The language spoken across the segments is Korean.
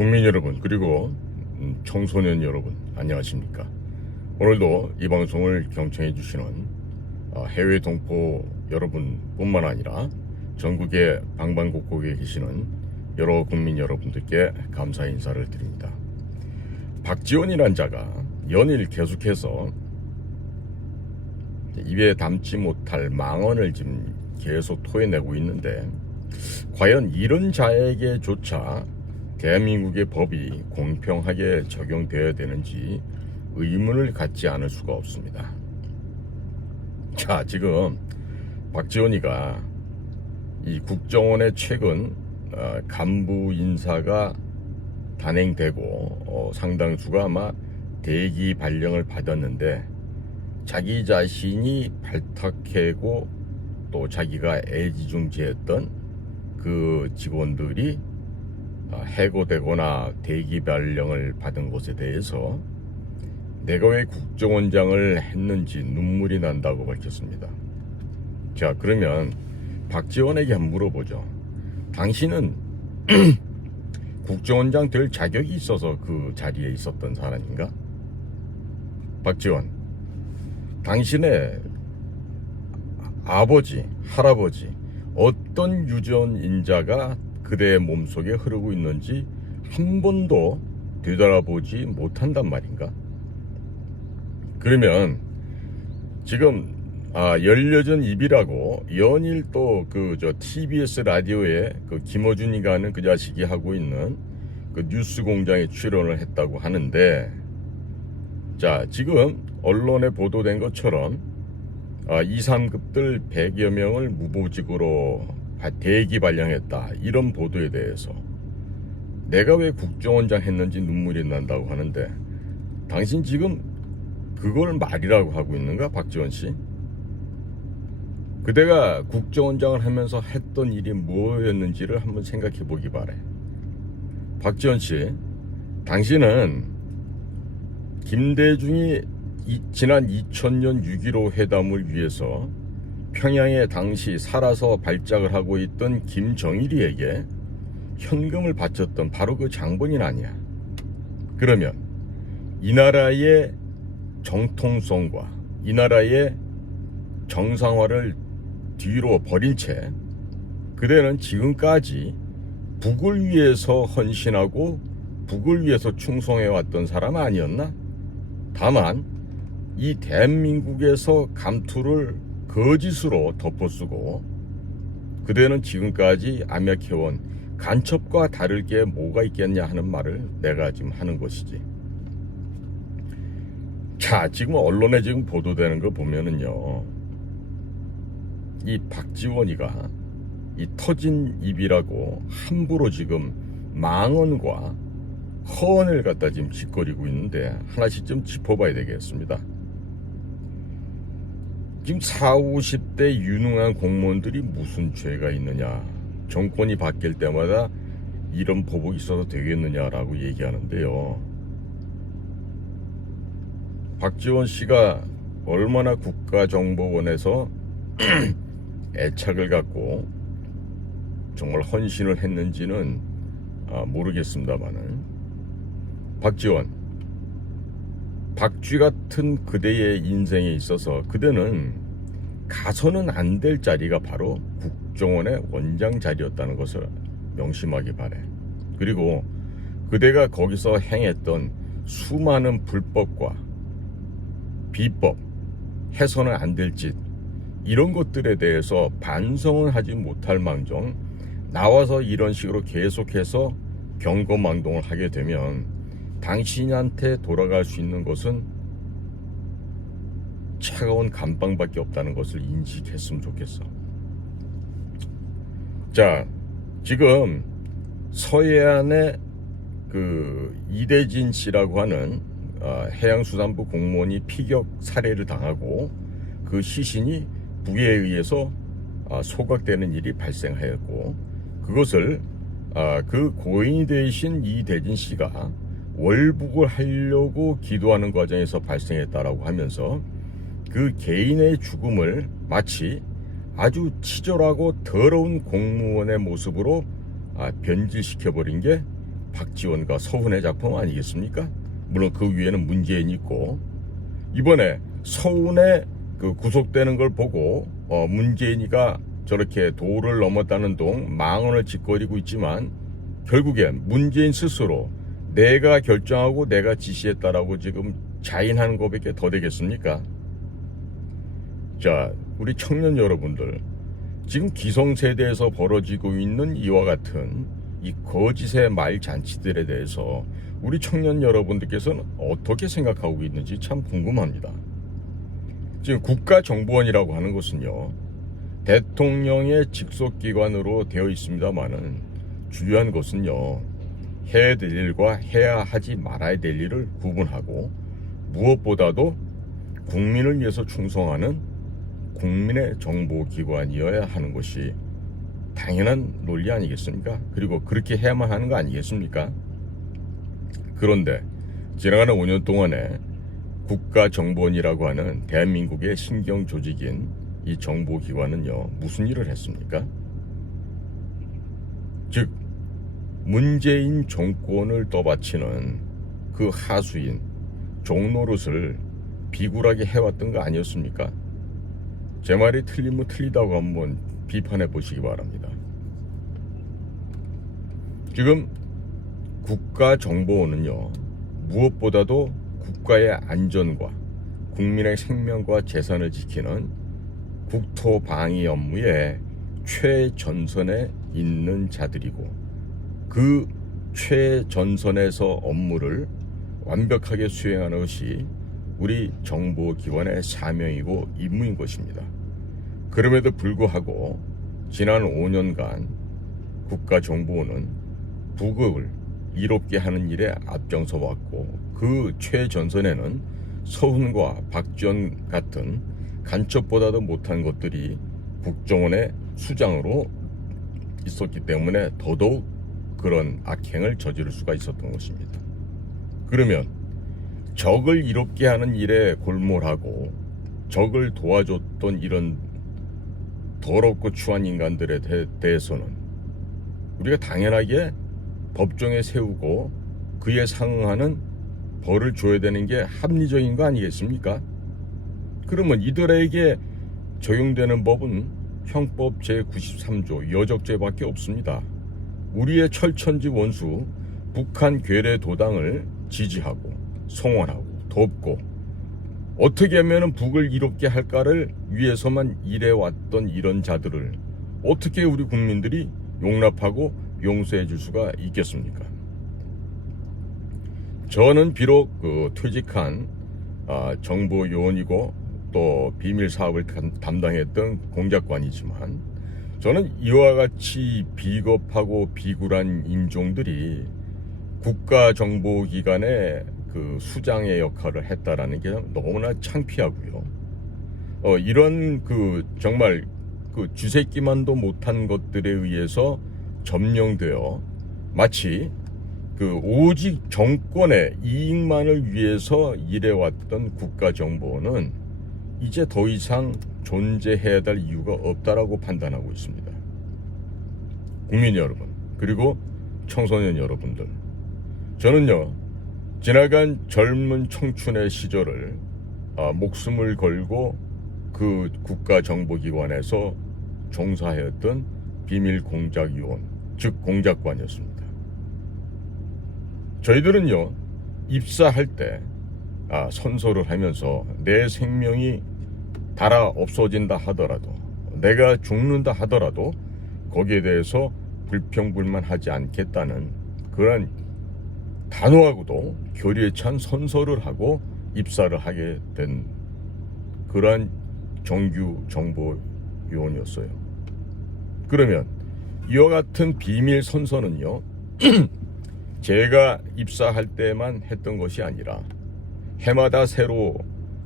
국민 여러분, 그리고 청소년 여러분, 안녕하십니까? 오늘도 이 방송을 경청해 주시는 해외 동포 여러분뿐만 아니라 전국의 방방곡곡에 계시는 여러 국민 여러분들께 감사 인사를 드립니다. 박지원이란 자가 연일 계속해서 입에 담지 못할 망언을 지금 계속 토해내고 있는데, 과연 이런 자에게조차 대한민국의 법이 공평하게 적용되어야 되는지 의문을 갖지 않을 수가 없습니다. 자, 지금 박지원이가 이 국정원의 최근 간부 인사가 단행되고 상당수가 아마 대기 발령을 받았는데, 자기 자신이 발탁하고 또 자기가 애지중지했던 그 직원들이 해고되거나 대기 발령을 받은 것에 대해서 내가 왜 국정원장을 했는지 눈물이 난다고 밝혔습니다. 자, 그러면 박지원에게 한번 물어보죠. 당신은 국정원장 될 자격이 있어서 그 자리에 있었던 사람인가? 박지원, 당신의 아버지, 할아버지, 어떤 유전인자가 그대의 몸속에 흐르고 있는지 한 번도 되돌아보지 못한단 말인가? 그러면 지금 열려진 입이라고 연일 또 TBS 라디오에 김어준이가 하는 그 자식이 하고 있는 그 뉴스 공장에 출연을 했다고 하는데, 자, 지금 언론에 보도된 것처럼 2, 3급들 100여 명을 무보직으로 대기 발령했다, 이런 보도에 대해서 내가 왜 국정원장 했는지 눈물이 난다고 하는데, 당신 지금 그걸 말이라고 하고 있는가, 박지원 씨? 그대가 국정원장을 하면서 했던 일이 뭐였는지를 한번 생각해 보기 바래. 박지원 씨, 당신은 김대중이 지난 2000년 6.15 회담을 위해서 평양에 당시 살아서 발작을 하고 있던 김정일이에게 현금을 바쳤던 바로 그 장본인 아니야. 그러면 이 나라의 정통성과 이 나라의 정상화를 뒤로 버린 채 그대는 지금까지 북을 위해서 헌신하고 북을 위해서 충성해왔던 사람 아니었나? 다만 이 대한민국에서 감투를 거짓으로 덮어쓰고 그대는 지금까지 암약해온 간첩과 다를 게 뭐가 있겠냐 하는 말을 내가 지금 하는 것이지. 자, 지금 언론에 지금 보도되는 거 보면은요, 이 박지원이가 이 터진 입이라고 함부로 지금 망언과 허언을 갖다 지금 짓거리고 있는데, 하나씩 좀 짚어봐야 되겠습니다. 지금 40, 50대 유능한 공무원들이 무슨 죄가 있느냐, 정권이 바뀔 때마다 이런 보복이 있어도 되겠느냐라고 얘기하는데요. 박지원 씨가 얼마나 국가정보원에서 애착을 갖고 정말 헌신을 했는지는 모르겠습니다만은, 박지원, 박쥐 같은 그대의 인생에 있어서 그대는 가서는 안 될 자리가 바로 국정원의 원장 자리였다는 것을 명심하기 바래. 그리고 그대가 거기서 행했던 수많은 불법과 비법, 해서는 안 될 짓, 이런 것들에 대해서 반성은 하지 못할 망정 나와서 이런 식으로 계속해서 경거망동을 하게 되면 당신한테 돌아갈 수 있는 것은 차가운 감방밖에 없다는 것을 인식했으면 좋겠어. 자, 지금 서해안에 이대진 씨라고 하는 해양수산부 공무원이 피격 살해를 당하고 그 시신이 북에 의해서 소각되는 일이 발생하였고, 그것을 그 고인이 되신 이대진 씨가 월북을 하려고 기도하는 과정에서 발생했다라고 하면서 그 개인의 죽음을 마치 아주 치졸하고 더러운 공무원의 모습으로 변질시켜버린 게 박지원과 서훈의 작품 아니겠습니까? 물론 그 위에는 문재인이 있고, 이번에 서훈의 그 구속되는 걸 보고 문재인이가 저렇게 도를 넘었다는 동 망언을 짓거리고 있지만, 결국엔 문재인 스스로 내가 결정하고 내가 지시했다라고 지금 자인하는 것밖에 더 되겠습니까? 자, 우리 청년 여러분들, 지금 기성세대에서 벌어지고 있는 이와 같은 이 거짓의 말잔치들에 대해서 우리 청년 여러분들께서는 어떻게 생각하고 있는지 참 궁금합니다. 지금 국가정보원이라고 하는 것은요, 대통령의 직속기관으로 되어 있습니다만은 중요한 것은요, 해야 될 일과 해야 하지 말아야 될 일을 구분하고, 무엇보다도 국민을 위해서 충성하는 국민의 정보기관이어야 하는 것이 당연한 논리 아니겠습니까? 그리고 그렇게 해야만 하는 거 아니겠습니까? 그런데 지나가는 5년 동안에 국가정보원이라고 하는 대한민국의 신경조직인 이 정보기관은요, 무슨 일을 했습니까? 즉, 문재인 정권을 떠받치는 그 하수인 종노릇을 비굴하게 해왔던 거 아니었습니까? 제 말이 틀리면 틀리다고 한번 비판해 보시기 바랍니다. 지금 국가정보원은요, 무엇보다도 국가의 안전과 국민의 생명과 재산을 지키는 국토방위 업무의 최전선에 있는 자들이고, 그 최전선에서 업무를 완벽하게 수행하는 것이 우리 정보기관의 사명이고 임무인 것입니다. 그럼에도 불구하고 지난 5년간 국가정보원은 북을 이롭게 하는 일에 앞장서 왔고, 그 최전선에는 서훈과 박지원 같은 간첩보다도 못한 것들이 국정원의 수장으로 있었기 때문에 더더욱 그런 악행을 저지를 수가 있었던 것입니다. 그러면 적을 이롭게 하는 일에 골몰하고 적을 도와줬던 이런 더럽고 추한 인간들에 대해서는 우리가 당연하게 법정에 세우고 그에 상응하는 벌을 줘야 되는 게 합리적인 거 아니겠습니까? 그러면 이들에게 적용되는 법은 형법 제93조 여적죄밖에 없습니다. 우리의 철천지 원수 북한 괴뢰 도당을 지지하고 성원하고 돕고, 어떻게 하면 북을 이롭게 할까를 위해서만 일해왔던 이런 자들을 어떻게 우리 국민들이 용납하고 용서해 줄 수가 있겠습니까? 저는 비록 퇴직한 정보요원이고 또 비밀 사업을 담당했던 공작관이지만, 저는 이와 같이 비겁하고 비굴한 인종들이 국가정보기관의 그 수장의 역할을 했다라는 게 너무나 창피하고요. 이런 정말 쥐새끼만도 못한 것들에 의해서 점령되어 마치 오직 정권의 이익만을 위해서 일해왔던 국가정보원은 이제 더 이상 존재해야 될 이유가 없다라고 판단하고 있습니다. 국민 여러분, 그리고 청소년 여러분들, 저는요, 지나간 젊은 청춘의 시절을 목숨을 걸고 그 국가정보기관에서 종사하였던 비밀공작요원, 즉 공작관이었습니다. 저희들은요, 입사할 때 선서를 하면서 내 생명이 달아 없어진다 하더라도, 내가 죽는다 하더라도 거기에 대해서 불평불만하지 않겠다는 그런 단호하고도 교리에 찬 선서를 하고 입사를 하게 된 그러한 정규 정보요원이었어요. 그러면 이와 같은 비밀 선서는요, 제가 입사할 때만 했던 것이 아니라 해마다 새로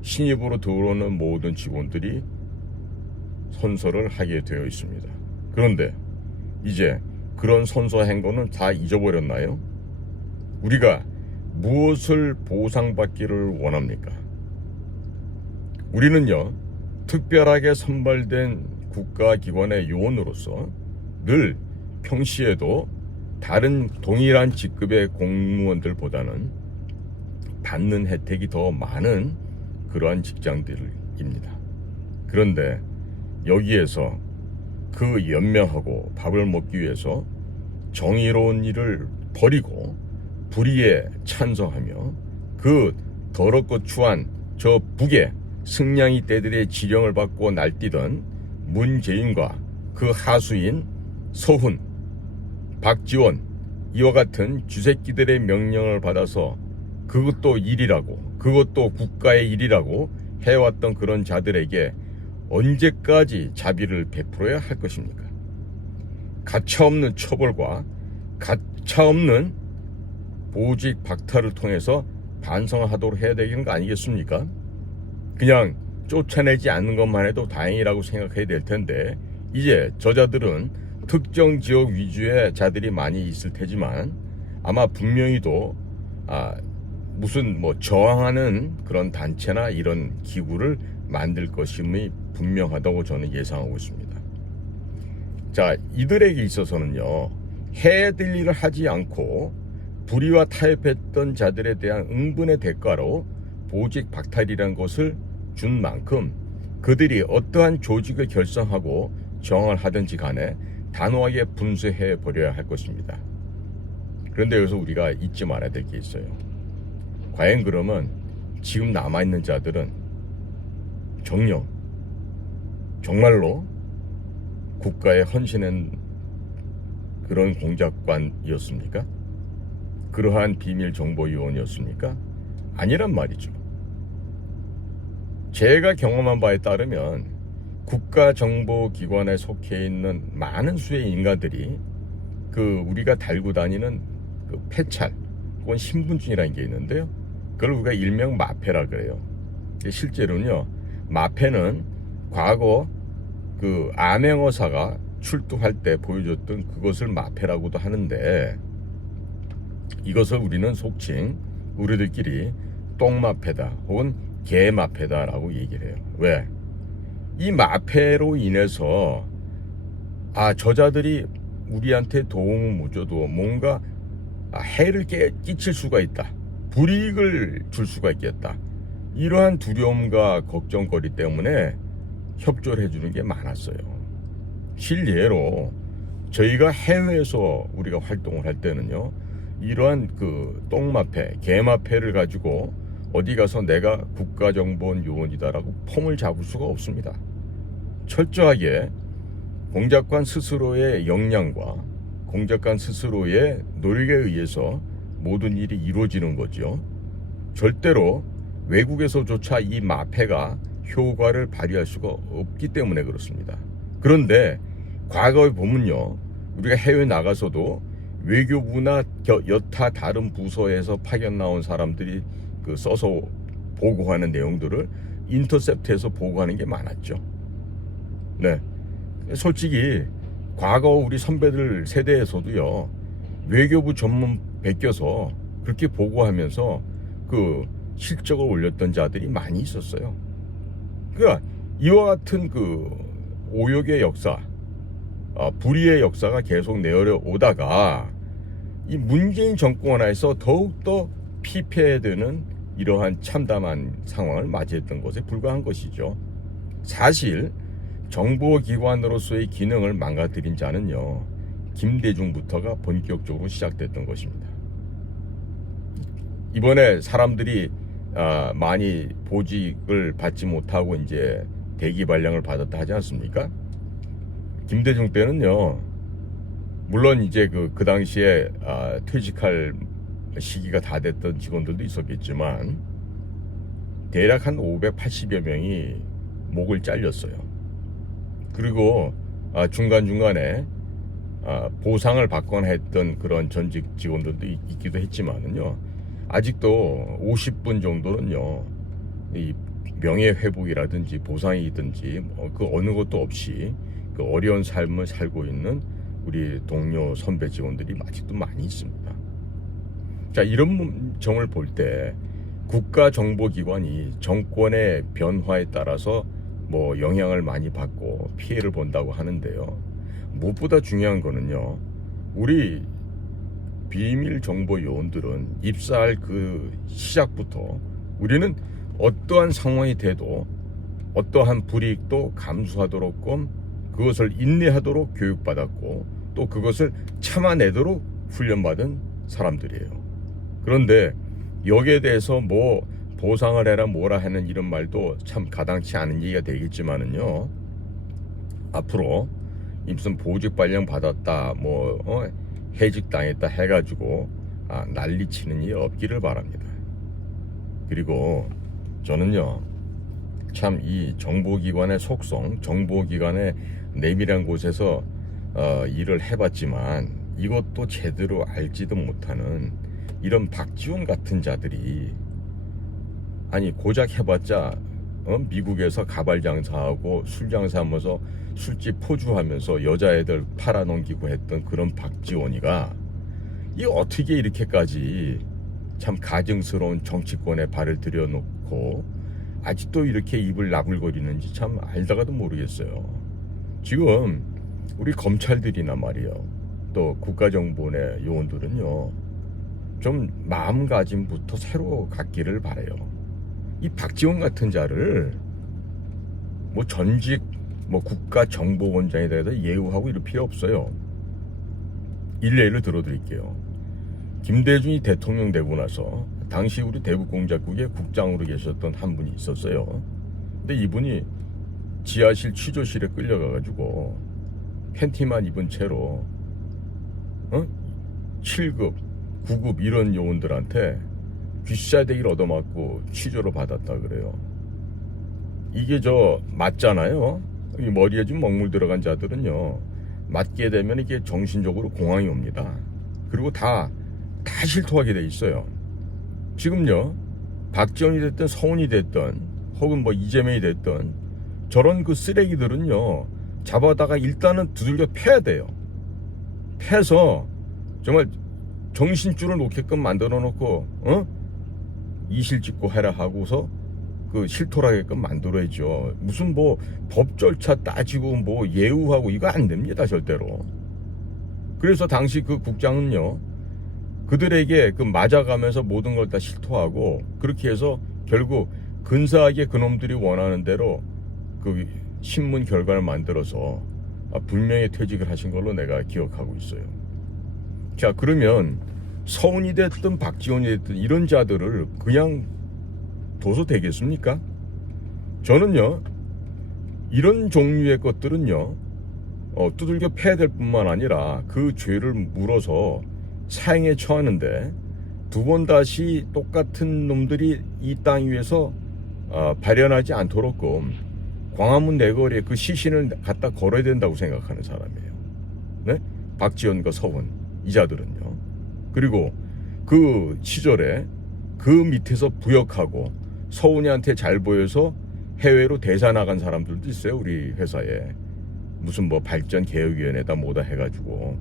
신입으로 들어오는 모든 직원들이 선서를 하게 되어 있습니다. 그런데 이제 그런 선서 행보는 다 잊어버렸나요? 우리가 무엇을 보상받기를 원합니까? 우리는요, 특별하게 선발된 국가기관의 요원으로서 늘 평시에도 다른 동일한 직급의 공무원들보다는 받는 혜택이 더 많은 그러한 직장들입니다. 그런데 여기에서 그 연명하고 밥을 먹기 위해서 정의로운 일을 버리고 불의에 찬성하며 그 더럽고 추한 저 북의 승냥이 떼들의 지령을 받고 날뛰던 문재인과 그 하수인 서훈, 박지원 이와 같은 쥐새끼들의 명령을 받아서 그것도 일이라고, 그것도 국가의 일이라고 해왔던 그런 자들에게 언제까지 자비를 베풀어야 할 것입니까? 가차없는 처벌과 가차없는 보직 박탈을 통해서 반성하도록 해야 되는 거 아니겠습니까? 그냥 쫓아내지 않는 것만 해도 다행이라고 생각해야 될 텐데, 이제 저자들은 특정 지역 위주의 자들이 많이 있을 테지만 아마 분명히도 무슨 저항하는 그런 단체나 이런 기구를 만들 것임이 분명하다고 저는 예상하고 있습니다. 자, 이들에게 있어서는요, 해야 될 일을 하지 않고 불의와 타협했던 자들에 대한 응분의 대가로 보직 박탈이라는 것을 준 만큼 그들이 어떠한 조직을 결성하고 정을 하든지 간에 단호하게 분쇄해 버려야 할 것입니다. 그런데 여기서 우리가 잊지 말아야 될 게 있어요. 과연 그러면 지금 남아있는 자들은 정말로 국가에 헌신한 그런 공작관이었습니까? 그러한 비밀정보요원이었습니까? 아니란 말이죠. 제가 경험한 바에 따르면 국가정보기관에 속해 있는 많은 수의 인간들이 우리가 달고 다니는 폐찰 혹은 신분증이라는 게 있는데요, 그걸 우리가 일명 마패라 그래요. 실제로는요, 마패는 과거 암행어사가 출두할 때 보여줬던 그것을 마패라고도 하는데, 이것을 우리는 속칭 우리들끼리 똥마패다 혹은 개마패다라고 얘기를 해요. 왜? 이 마패로 인해서 저자들이 우리한테 도움을 못 줘도 뭔가 해를 끼칠 수가 있다, 불이익을 줄 수가 있겠다, 이러한 두려움과 걱정거리 때문에 협조를 해주는 게 많았어요. 실례로 저희가 해외에서 우리가 활동을 할 때는요, 이러한 똥마패, 개마패를 가지고 어디 가서 내가 국가정보원 요원이다라고 폼을 잡을 수가 없습니다. 철저하게 공작관 스스로의 역량과 공작관 스스로의 노력에 의해서 모든 일이 이루어지는 거죠. 절대로 외국에서조차 이 마패가 효과를 발휘할 수가 없기 때문에 그렇습니다. 그런데 과거에 보면요, 우리가 해외 나가서도 외교부나 여타 다른 부서에서 파견 나온 사람들이 써서 보고하는 내용들을 인터셉트해서 보고하는 게 많았죠. 네, 솔직히 과거 우리 선배들 세대에서도요, 외교부 전문 베껴서 그렇게 보고하면서 실적을 올렸던 자들이 많이 있었어요. 그러니까 이와 같은 오욕의 역사, 불의의 역사가 계속 내려오다가 이 문재인 정권 하에서 더욱더 피폐되는 이러한 참담한 상황을 맞이했던 것에 불과한 것이죠. 사실 정보기관으로서의 기능을 망가뜨린 자는요, 김대중부터가 본격적으로 시작됐던 것입니다. 이번에 사람들이 많이 보직을 받지 못하고 이제 대기 발령을 받았다 하지 않습니까? 김대중 때는요, 물론 이제 그 당시에 퇴직할 시기가 다 됐던 직원들도 있었겠지만 대략 한 580여 명이 목을 잘렸어요. 그리고 중간중간에 보상을 받거나 했던 그런 전직 직원들도 있기도 했지만은요, 아직도 50분 정도는요, 이 명예회복이라든지 보상이든지 그 어느 것도 없이 어려운 삶을 살고 있는 우리 동료 선배 직원들이 아직도 많이 있습니다. 자, 이런 점을 볼 때 국가정보기관이 정권의 변화에 따라서 영향을 많이 받고 피해를 본다고 하는데요, 무엇보다 중요한 거는요, 우리 비밀 정보 요원들은 입사할 그 시작부터 우리는 어떠한 상황이 돼도 어떠한 불이익도 감수하도록끔 그것을 인내하도록 교육받았고 또 그것을 참아내도록 훈련받은 사람들이에요. 그런데 여기에 대해서 뭐 보상을 해라 뭐라 하는 이런 말도 참 가당치 않은 얘기가 되겠지만은요, 앞으로 무슨 보직 발령 받았다 뭐 해직 당했다 해가지고 난리치는 일 없기를 바랍니다. 그리고 저는요 참 이 정보기관의 속성, 정보기관의 내밀한 곳에서 일을 해봤지만 이것도 제대로 알지도 못하는 이런 박지원 같은 자들이 아니 고작 해봤자 미국에서 가발 장사하고 술 장사하면서 술집 포주하면서 여자애들 팔아넘기고 했던 그런 박지원이가 이 어떻게 이렇게까지 참 가증스러운 정치권에 발을 들여놓고 아직도 이렇게 입을 나불거리는지 참 알다가도 모르겠어요. 지금 우리 검찰들이나 말이요, 또 국가정보원의 요원들은요 좀 마음가짐부터 새로 갖기를 바래요. 이 박지원 같은 자를 뭐 전직 뭐 국가정보원장에 대해서 예우하고 이럴 필요 없어요. 일례를 들어드릴게요. 김대중이 대통령 되고 나서 당시 우리 대북공작국의 국장으로 계셨던 한 분이 있었어요. 근데 이분이 지하실 취조실에 끌려가가지고 팬티만 입은 채로 7급, 9급 이런 요원들한테 귀싸대기를 얻어맞고 취조를 받았다 그래요. 이게 맞잖아요. 이 머리에 좀 먹물 들어간 자들은요 맞게 되면 이게 정신적으로 공황이 옵니다. 그리고 다 실토하게 돼 있어요. 지금요 박지원이 됐든 서훈이 됐든 혹은 뭐 이재명이 됐든 저런 그 쓰레기들은요 잡아다가 일단은 두들겨 패야 돼요. 패서 정말 정신줄을 놓게끔 만들어 놓고 이실 짓고 해라 하고서 그 실토하게끔 만들어야죠. 무슨 뭐 법 절차 따지고 뭐 예우하고 이거 안 됩니다 절대로. 그래서 당시 그 국장은요 그들에게 그 맞아가면서 모든 걸 다 실토하고 그렇게 해서 결국 근사하게 그놈들이 원하는 대로 그 신문 결과를 만들어서 불명예 퇴직을 하신 걸로 내가 기억하고 있어요. 자, 그러면 서훈이 됐든 박지원이 됐든 이런 자들을 그냥 둬서 되겠습니까? 저는요 이런 종류의 것들은요 두들겨 패야 될 뿐만 아니라 그 죄를 물어서 사형에 처하는데 두 번 다시 똑같은 놈들이 이 땅 위에서 발현하지 않도록끔 광화문 내거리에 그 시신을 갖다 걸어야 된다고 생각하는 사람이에요. 네? 박지원과 서훈 이 자들은요. 그리고 그 시절에 그 밑에서 부역하고 서훈이한테 잘 보여서 해외로 대사 나간 사람들도 있어요. 우리 회사에 무슨 뭐 발전개혁위원회다 뭐다 해가지고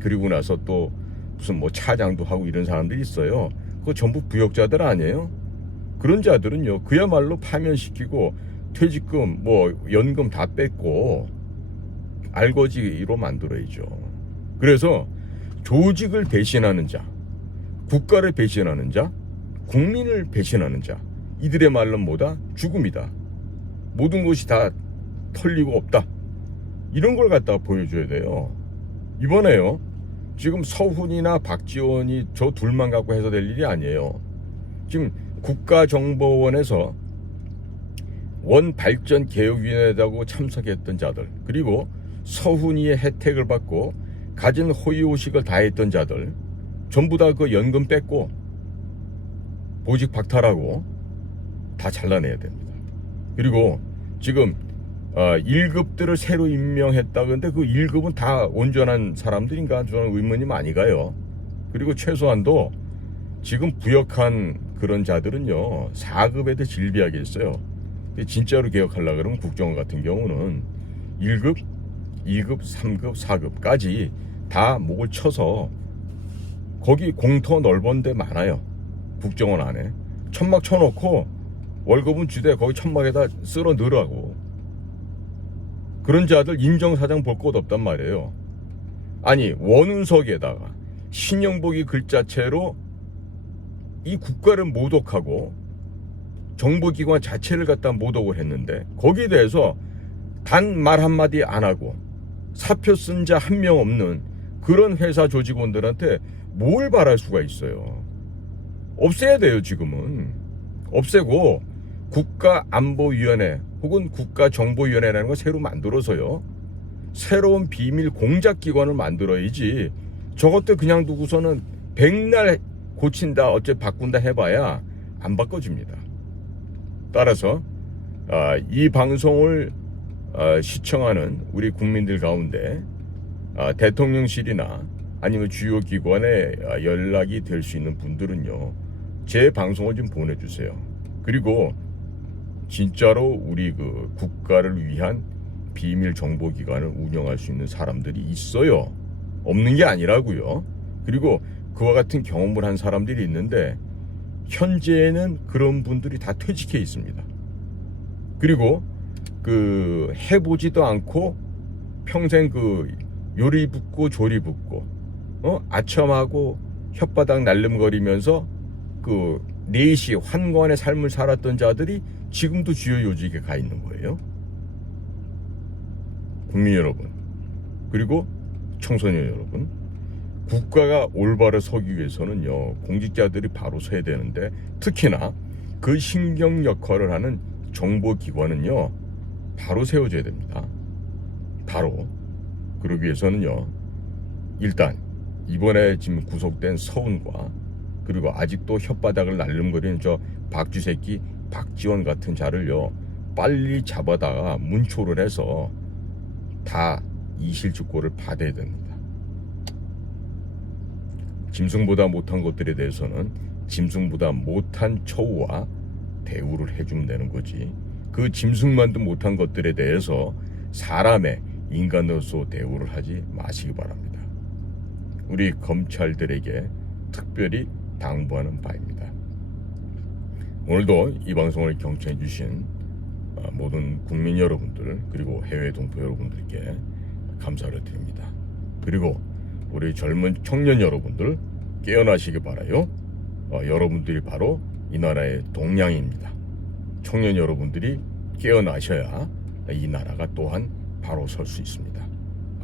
그리고 나서 또 무슨 뭐 차장도 하고 이런 사람들이 있어요. 그거 전부 부역자들 아니에요? 그런 자들은요 그야말로 파면시키고 퇴직금 뭐 연금 다 뺏고 알거지로 만들어야죠. 그래서 조직을 배신하는 자, 국가를 배신하는 자, 국민을 배신하는 자, 이들의 말은 뭐다? 죽음이다. 모든 것이 다 털리고 없다. 이런 걸 갖다가 보여줘야 돼요. 이번에요 지금 서훈이나 박지원이 저 둘만 갖고 해서 될 일이 아니에요. 지금 국가정보원에서 원발전개혁위원회라고 참석했던 자들, 그리고 서훈이의 혜택을 받고 가진 호의호식을 다했던 자들 전부 다 그 연금 뺏고 보직 박탈하고 다 잘라내야 됩니다. 그리고 지금 1급들을 새로 임명했다. 근데 그 1급은 다 온전한 사람들인가 저는 의문이 많이 가요. 그리고 최소한도 지금 부역한 그런 자들은요 4급에도 질비하게 했어요. 진짜로 개혁하려고 그러면 국정원 같은 경우는 1급, 2급, 3급, 4급까지 다 목을 쳐서 거기 공터 넓은 데 많아요. 국정원 안에 천막 쳐놓고 월급은 주되 거기 천막에다 쓸어 넣으라고. 그런 자들 인정사정 볼 것 없단 말이에요. 아니 원운석에다가 신영복이 글자체로 이 국가를 모독하고 정보기관 자체를 갖다 모독을 했는데 거기에 대해서 단 말 한마디 안 하고 사표 쓴 자 한 명 없는 그런 회사 조직원들한테 뭘 바랄 수가 있어요. 없애야 돼요. 지금은 없애고 국가안보위원회 혹은 국가정보위원회라는 걸 새로 만들어서요, 새로운 비밀 공작기관을 만들어야지. 저것도 그냥 두고서는 백날 고친다 어째 바꾼다 해봐야 안 바꿔집니다. 따라서 이 방송을 시청하는 우리 국민들 가운데 대통령실이나 아니면 주요 기관에 연락이 될 수 있는 분들은요, 제 방송을 좀 보내주세요. 그리고 진짜로 우리 그 국가를 위한 비밀 정보기관을 운영할 수 있는 사람들이 있어요. 없는 게 아니라고요. 그리고 그와 같은 경험을 한 사람들이 있는데 현재는 그런 분들이 다 퇴직해 있습니다. 그리고 그 해보지도 않고 평생 그 요리 붓고 조리 붓고 아첨하고 혓바닥 날름거리면서 그 내시 환관의 삶을 살았던 자들이 지금도 주요 요직에 가 있는 거예요. 국민 여러분, 그리고 청소년 여러분, 국가가 올바로 서기 위해서는요, 공직자들이 바로 서야 되는데, 특히나 그 신경 역할을 하는 정보기관은요, 바로 세워져야 됩니다. 바로. 그러기 위해서는요, 일단 이번에 지금 구속된 서훈과 그리고 아직도 혓바닥을 날름거리는 저 박쥐새끼 박지원 같은 자를요, 빨리 잡아다가 문초를 해서 다 이실직고를 받아야 됩니다. 짐승보다 못한 것들에 대해서는 짐승보다 못한 처우와 대우를 해주면 되는 거지, 그 짐승만도 못한 것들에 대해서 사람의 인간으로서 대우를 하지 마시기 바랍니다. 우리 검찰들에게 특별히 당부하는 바입니다. 오늘도 이 방송을 경청해 주신 모든 국민 여러분들, 그리고 해외 동포 여러분들께 감사를 드립니다. 그리고 우리 젊은 청년 여러분들 깨어나시기 바라요. 여러분들이 바로 이 나라의 동량입니다. 청년 여러분들이 깨어나셔야 이 나라가 또한 바로 설 수 있습니다.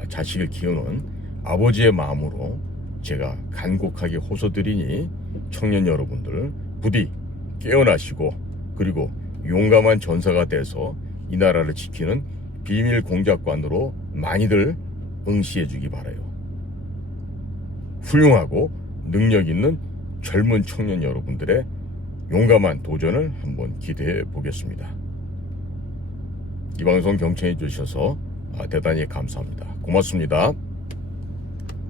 자식을 키우는 아버지의 마음으로 제가 간곡하게 호소드리니 청년 여러분들 부디 깨어나시고, 그리고 용감한 전사가 돼서 이 나라를 지키는 비밀 공작관으로 많이들 응시해 주기 바라요. 훌륭하고 능력 있는 젊은 청년 여러분들의 용감한 도전을 한번 기대해 보겠습니다. 이 방송 경청해 주셔서 대단히 감사합니다. 고맙습니다.